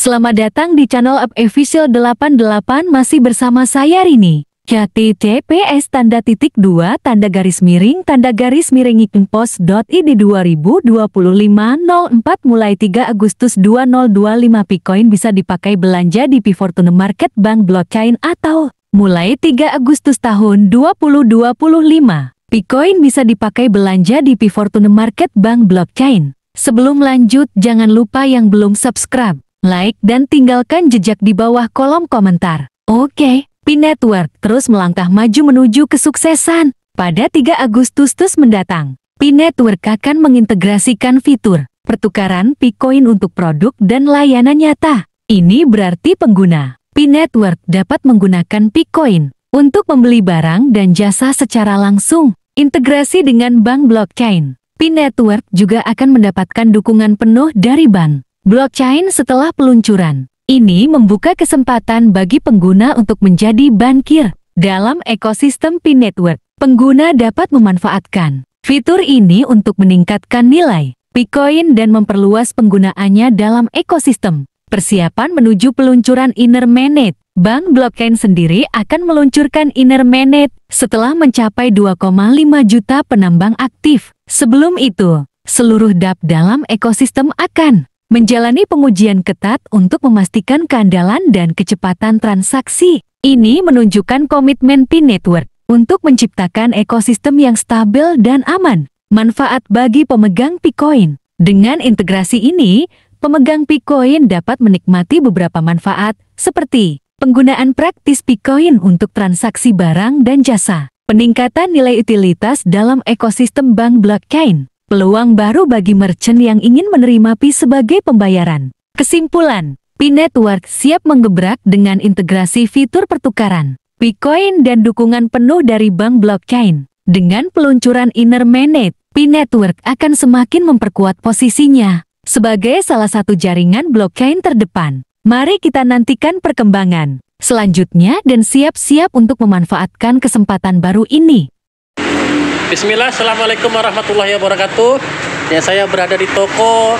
Selamat datang di channel Up Official 88, masih bersama saya Rini. https://2-ipin-post.id 2025-04 mulai 3 Agustus 2025 Bitcoin bisa dipakai belanja di P-Fortune Market Bank Blockchain atau mulai 3 Agustus tahun 2025. Bitcoin bisa dipakai belanja di P-Fortune Market Bank Blockchain. Sebelum lanjut, jangan lupa yang belum subscribe, like, dan tinggalkan jejak di bawah kolom komentar. Oke. P-Network terus melangkah maju menuju kesuksesan. Pada 3 Agustus mendatang, P-Network akan mengintegrasikan fitur pertukaran Bitcoin untuk produk dan layanan nyata. Ini berarti pengguna P-Network dapat menggunakan Bitcoin untuk membeli barang dan jasa secara langsung. Integrasi dengan bank blockchain, P-Network juga akan mendapatkan dukungan penuh dari bank blockchain setelah peluncuran. Ini membuka kesempatan bagi pengguna untuk menjadi bankir. Dalam ekosistem P-Network, pengguna dapat memanfaatkan fitur ini untuk meningkatkan nilai Bitcoin dan memperluas penggunaannya dalam ekosistem. Persiapan menuju peluncuran Inner Mainnet. Bank blockchain sendiri akan meluncurkan Inner Mainnet setelah mencapai 2,5 juta penambang aktif. Sebelum itu, seluruh dApp dalam ekosistem akan menjalani pengujian ketat untuk memastikan keandalan dan kecepatan transaksi. Ini menunjukkan komitmen P-Network untuk menciptakan ekosistem yang stabil dan aman. Manfaat bagi pemegang Bitcoin. Dengan integrasi ini, pemegang Bitcoin dapat menikmati beberapa manfaat seperti penggunaan praktis Bitcoin untuk transaksi barang dan jasa, peningkatan nilai utilitas dalam ekosistem bank blockchain, peluang baru bagi merchant yang ingin menerima Pi sebagai pembayaran. Kesimpulan, P-Network siap menggebrak dengan integrasi fitur pertukaran Bitcoin dan dukungan penuh dari bank blockchain. Dengan peluncuran Inner Mainnet, P-Network akan semakin memperkuat posisinya sebagai salah satu jaringan blockchain terdepan. Mari kita nantikan perkembangan selanjutnya dan siap-siap untuk memanfaatkan kesempatan baru ini. Bismillah, Assalamualaikum warahmatullahi wabarakatuh. Ya, saya berada di toko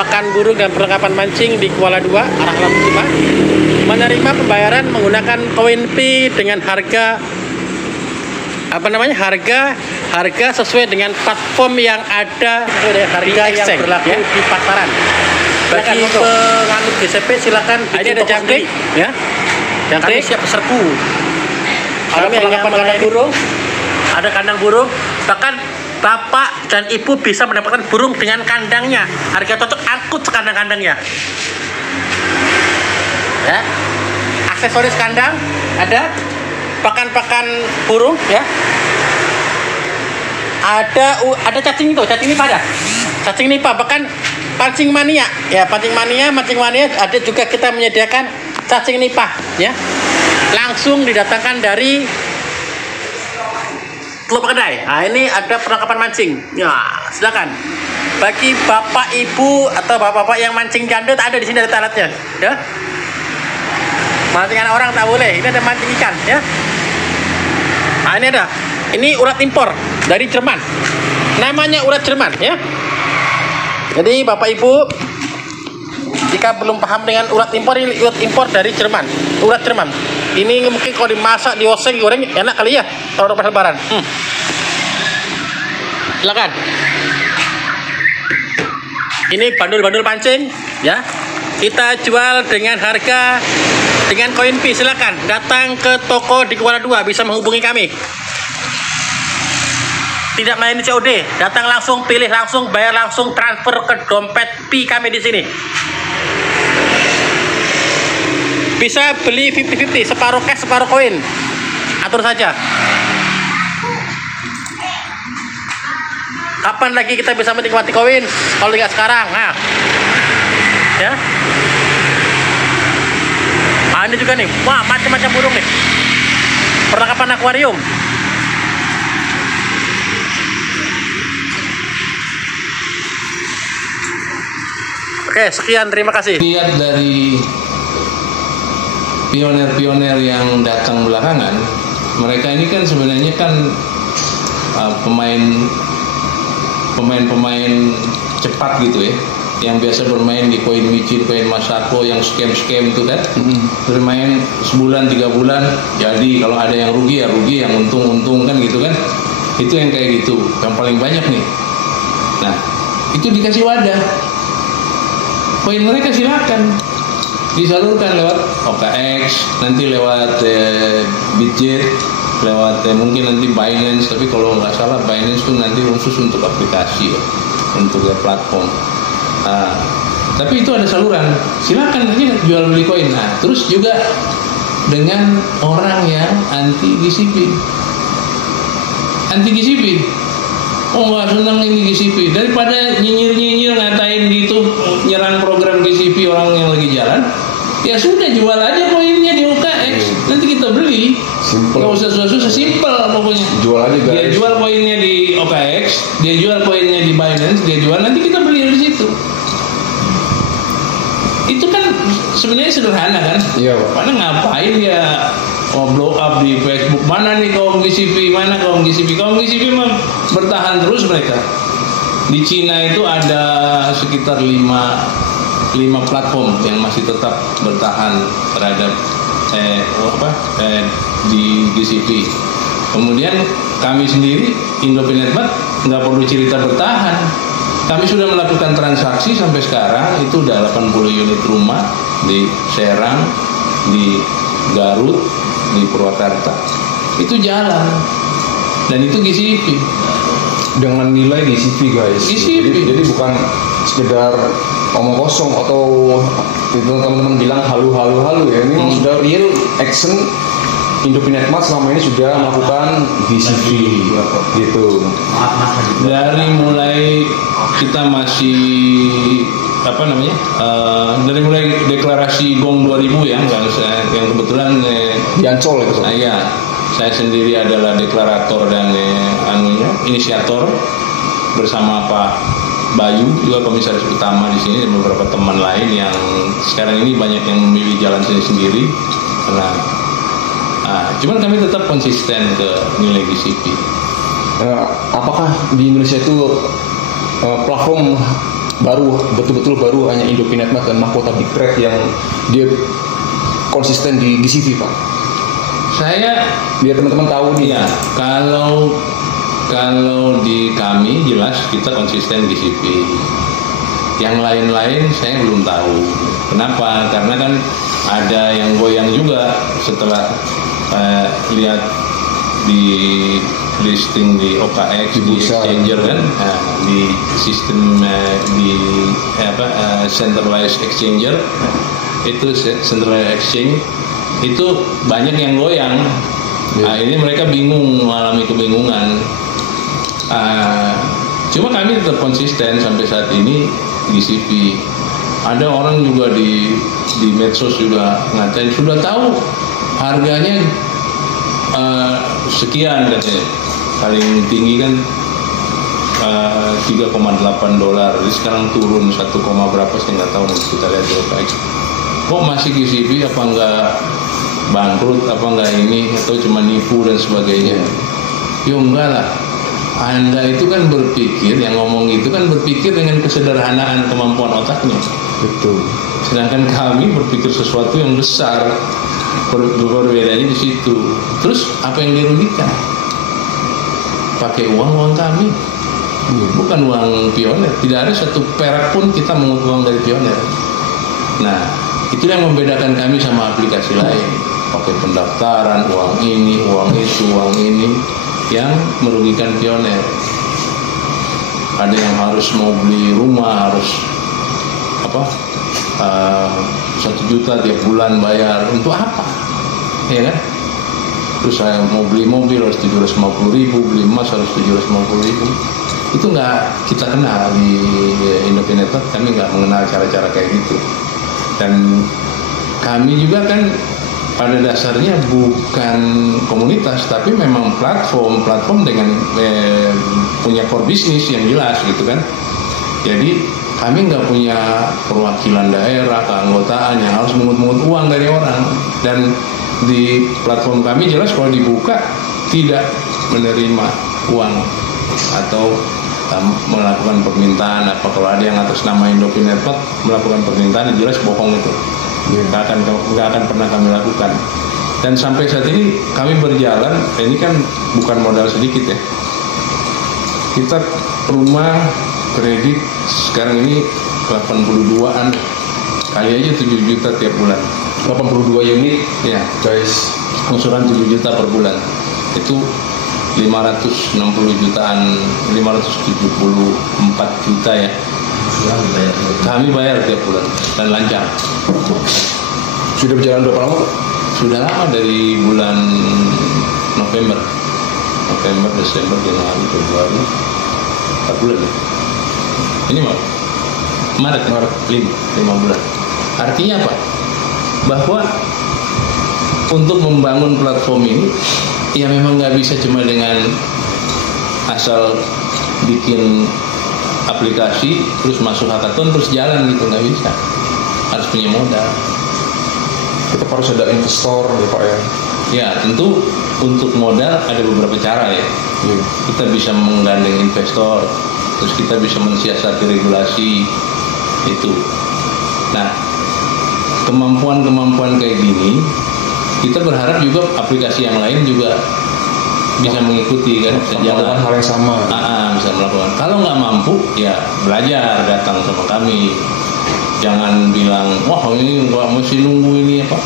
pakan burung dan perlengkapan mancing di Kuala Dua, arah Lampung, menerima pembayaran menggunakan koin Pi dengan harga harga sesuai dengan platform yang ada, harga yang berlaku ya, di pasaran. Bagi penganut GCP silakan. Ini ada jangkrik, ya. Jangkrik siap serbu. Ada perlengkapan kandang burung. Ada kandang burung, bahkan bapak dan ibu bisa mendapatkan burung dengan kandangnya. Harga cocok, angkut sekandang-kandangnya. Ya. Aksesoris kandang ada, pakan-pakan burung, ya. Ada cacing itu, cacing nipah ada. Cacing nipah, bahkan pancing mania, ya, mancing mania ada juga, kita menyediakan cacing nipah, ya. Langsung didatangkan dari Teluk Kedai. Nah, ini ada perlengkapan mancing. Ya, silakan. Bagi bapak ibu atau bapak-bapak yang mancing janda, ada di sini ada alatnya, ya. Mancingan orang tak boleh. Ini ada mancing ikan, ya. Nah, ini ada. Ini urat impor dari Jerman. Namanya urat Jerman, ya. Jadi bapak ibu, jika belum paham dengan urat impor, ini urat impor dari Jerman. Urat Jerman. Ini mungkin kalau dimasak, dioseng, goreng enak kali ya kalau pas lebaran. Silakan. Ini bandul-bandul pancing, ya. Kita jual dengan harga dengan koin Pi. Silakan datang ke toko di Kuala Dua, bisa menghubungi kami. Tidak melayani COD, datang langsung, pilih langsung, bayar langsung, transfer ke dompet Pi kami di sini. Bisa beli 50-50, separuh cash, separuh koin. Atur saja. Kapan lagi kita bisa menikmati koin kalau tidak sekarang? Nah, ya. Nah, ini juga nih, wah, macam-macam burung nih. Perlengkapan akuarium. Oke, sekian, terima kasih. Lihat dari pioner-pioner yang datang belakangan, mereka ini kan sebenarnya kan pemain cepat gitu ya. yang biasa bermain di koin micin, koin Masako yang scam itu kan, bermain sebulan 3 bulan, jadi kalau ada yang rugi ya rugi, yang untung kan gitu kan, itu yang kayak gitu, yang paling banyak nih. Nah itu dikasih wadah, koin mereka silakan disalurkan lewat OKX, nanti lewat Bitget, lewat mungkin nanti Binance, tapi kalau nggak salah Binance itu nanti khusus untuk aplikasi ya, untuk platform. Nah, tapi itu ada saluran, silakan aja jual beli koin. Nah, terus juga dengan orang yang anti GCP, oh nggak senang ini GCP, daripada nyinyir ngatain gitu, nyerang program GCP orang yang lagi jalan, ya sudah jual aja koinnya di OKX, nanti kita beli. Nggak usah susah-susah, simpel pokoknya. Jual aja guys. Dia jual koinnya di OKX, dia jual koinnya di Binance, dia jual, nanti kita beli dari situ. Itu kan sebenarnya sederhana kan? Iya Pak. Mana ngapain ya blow up di Facebook, mana nih kaum GCP, mana kaum GCP mah bertahan terus mereka. Di Cina itu ada sekitar 5 platform yang masih tetap bertahan terhadap di GCP. Kemudian kami sendiri Indopinetmat nggak perlu cerita bertahan. Kami sudah melakukan transaksi sampai sekarang itu udah 80 unit rumah di Serang, di Garut, di Purwakarta. Itu jalan. Dan itu GCP. Dengan nilai GCP guys. GCP. Jadi bukan sekedar omong kosong atau itu teman-teman bilang halu ya. Ini sudah real action. Indopinetmat selama ini sudah melakukan GCP gitu. Dari mulai kita masih dari mulai deklarasi GONG 2000 ya, yang kebetulan di Ancol itu. Saya sendiri adalah deklarator dan inisiator bersama Pak Bayu, juga komisaris utama di sini, dan beberapa teman lain yang sekarang ini banyak yang memilih jalan sendiri. Cuman kami tetap konsisten ke nilai GCP. Apakah di Indonesia itu platform baru, betul-betul baru hanya Indopinetmat dan Mahkota Big Trade yang dia konsisten di GCP Pak? Saya biar teman-teman tahu nih. Ya, kalau di kami jelas kita konsisten GCP. Yang lain-lain saya belum tahu. Kenapa? Karena kan ada yang goyang juga setelah lihat di listing di OKX, di exchanger kan, di sistem centralized exchanger, itu centralized exchange itu banyak yang goyang. Ini mereka bingung, mengalami kebingungan. Cuma kami tetap konsisten sampai saat ini GCP. Ada orang juga di medsos juga ngatain, sudah tahu harganya sekian katanya, paling tinggi kan $3,8, jadi sekarang turun 1, berapa saya nggak tahu, nanti kita lihat di OKX. Kok masih GCP, apa nggak bangkrut, apa nggak ini, atau cuma nipu dan sebagainya? Ya enggak lah, Anda itu kan berpikir, yang ngomong itu kan berpikir dengan kesederhanaan kemampuan otaknya. Betul. Sedangkan kami berpikir sesuatu yang besar, perbedaannya di situ. Terus apa yang dirugikan? Pakai uang kami, bukan uang Pioneer. Tidak ada satu perak pun kita mengut uang dari Pioneer. Nah, itu yang membedakan kami sama aplikasi lain. Pakai pendaftaran, uang ini, uang itu, uang ini, yang merugikan Pioneer. Ada yang harus mau beli rumah, harus 1 juta tiap bulan bayar, untuk apa? Ya kan? Terus saya mau beli mobil harus 750.000, beli emas harus 750.000. Itu nggak kita kenal di Indopinetmat. Kami nggak mengenal cara-cara kayak gitu. Dan kami juga kan pada dasarnya bukan komunitas, tapi memang platform dengan punya core bisnis yang jelas gitu kan. Jadi kami nggak punya perwakilan daerah, keanggotaan yang harus mengut-mengut uang dari orang. Dan di platform kami jelas kalau dibuka tidak menerima uang atau melakukan permintaan apa kalau ada yang atas nama Indophone Network melakukan permintaan jelas bohong itu. Nggak akan pernah kami lakukan. Dan sampai saat ini kami berjalan, ini kan bukan modal sedikit ya. Kita rumah kredit sekarang ini 82-an, kali aja 7 juta tiap bulan. 82 unit Ya, guys, angsuran 7 juta per bulan. Itu 560 jutaan, 574 juta ya. Kami bayar tiap bulan dan lancar. sudah berjalan berapa lama Pak? Sudah lama dari bulan November, Desember, Januari, Februari, 4 bulan ya. Ini Maret 5 bulan. Artinya apa? Bahwa untuk membangun platform ini, ya memang nggak bisa cuma dengan asal bikin aplikasi terus masuk hackathon terus jalan gitu, nggak bisa. Harus punya modal. Tetap harus ada investor ya Pak ya. Ya tentu untuk modal ada beberapa cara ya. Kita bisa menggandeng investor, terus kita bisa mensiasati regulasi itu. Nah, kemampuan kayak gini, kita berharap juga aplikasi yang lain juga bisa mengikuti kan, bisa jalan hal yang sama. Bisa melakukan. Kalau nggak mampu, ya belajar, datang sama kami. Jangan bilang, wah ini nggak mesti nunggu ini apa.